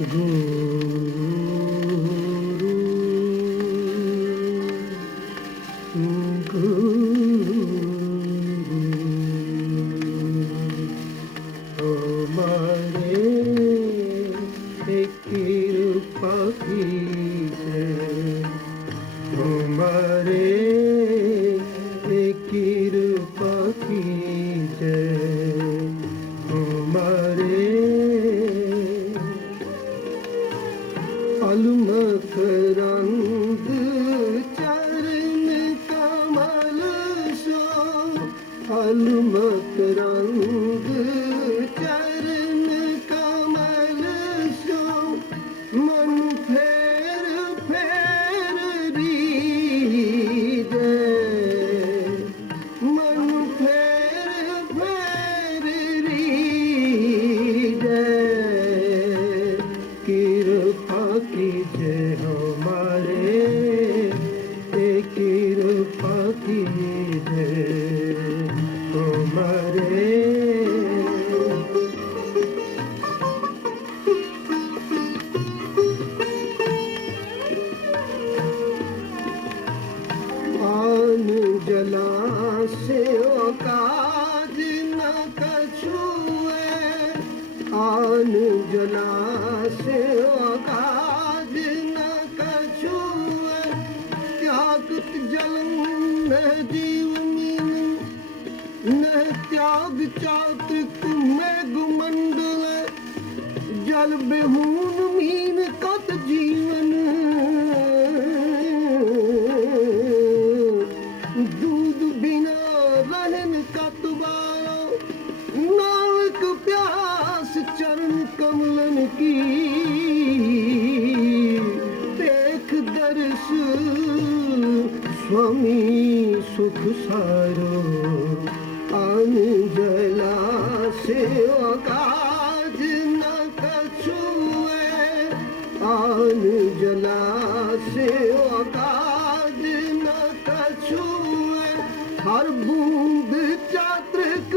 Guru. gönlüme आन जला से काज न कछुए त्यागत जल न जीव मीन न त्याग चात्रिक में गुमंडल जल बेहून मीन कत जीवन दूध बिना रहन कतवारो ਕਮਲਨ ਕੀ? ਦੇਖ ਦਰਸ ਸੁਆਮੀ ਸੁਖ ਸਾਰੋ, ਅਨ ਜਲਾ ਸੇਵਾ ਕਾਜ ਨ ਕਛੂਏ ਅਨ ਜਲਾ ਸੇਵਾ ਕਾਜ ਨ ਕਛੂਏ ਹਰ ਬੂੰਦ ਚਾਤ੍ਰਿਕ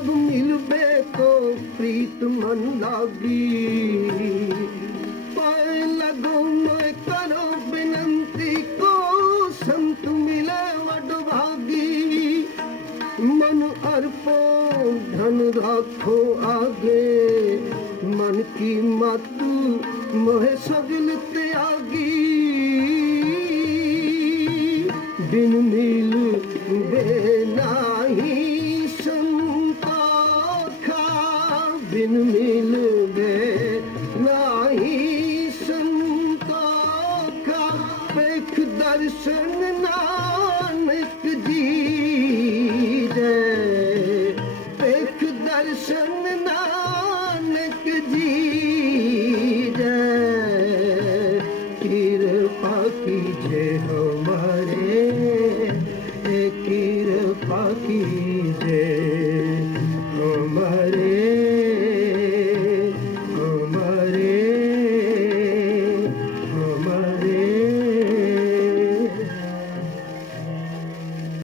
प्रभु मिलबे को प्रीत मन लागी पाए लगो मैं करो बिनंती को संत मिले वड भागी मन अर्पो धन राखो आगे मन की मातु मोहे सगल त्यागी बिन मिल ਸਿੱਖ ਦਰਸ਼ਨ ਨਾਨਕ ਜੀ ਦੇ। ਸਿੱਖ ਦਰਸ਼ਨ ਨਾਨਕ